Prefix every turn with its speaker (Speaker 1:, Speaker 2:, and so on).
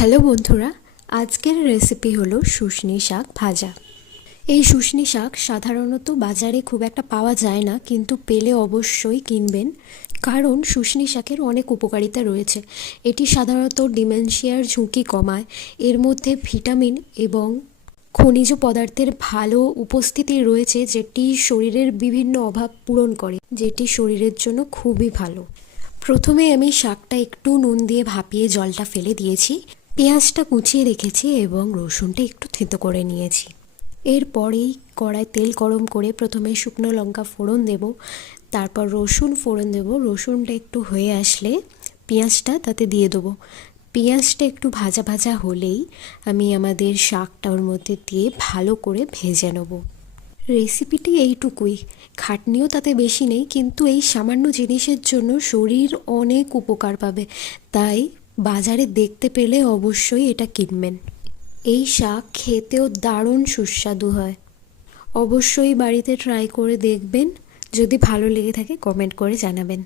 Speaker 1: Hello বন্ধুরা, আজকের recipe হলো শুশনি শাক ভাজা। এই শুশনি শাক সাধারণত বাজারে খুব একটা পাওয়া যায় না, কিন্তু পেলে অবশ্যই কিনবেন, কারণ শুশনি শাকের অনেক উপকারিতা রয়েছে। এটি সাধারণত ডিমেনশিয়ার ঝুঁকি কমায়, এর মধ্যে ভিটামিন এবং খনিজ পদার্থের ভালো উপস্থিতি রয়েছে, যেটি শরীরের বিভিন্ন অভাব পূরণ করে, যেটি শরীরের জন্য খুবই ভালো। প্রথমে আমি শাকটা একটু নুন দিয়ে ভাপিয়ে জলটা ফেলে দিয়েছি। পেঁয়াজটা কুচিয়ে রেখেছি এবং রসুনটা একটু থেতো করে নিয়েছি। এরপরেই কড়াই তেল গরম করে প্রথমে শুকনো লঙ্কা ফোড়ন দেব, তারপর রসুন ফোড়ন দেব। রসুনটা একটু হয়ে আসলে পেঁয়াজটা তাতে দিয়ে দেবো। পেঁয়াজটা একটু ভাজা ভাজা হলেই আমি আমাদের শাকটা ওর মধ্যে দিয়ে ভালো করে ভেজে নেব। রেসিপিটি এইটুকুই। খাটনিও তাতে বেশি নেই, কিন্তু এই সামান্য জিনিসের জন্য শরীর অনেক উপকার পাবে। তাই বাজারে দেখতে পেলে অবশ্যই এটা কিনবেন। এই শাক খেতেও দারুণ সুস্বাদু হয়। অবশ্যই বাড়িতে ট্রাই করে দেখবেন। যদি ভালো লেগে থাকে কমেন্ট করে জানাবেন।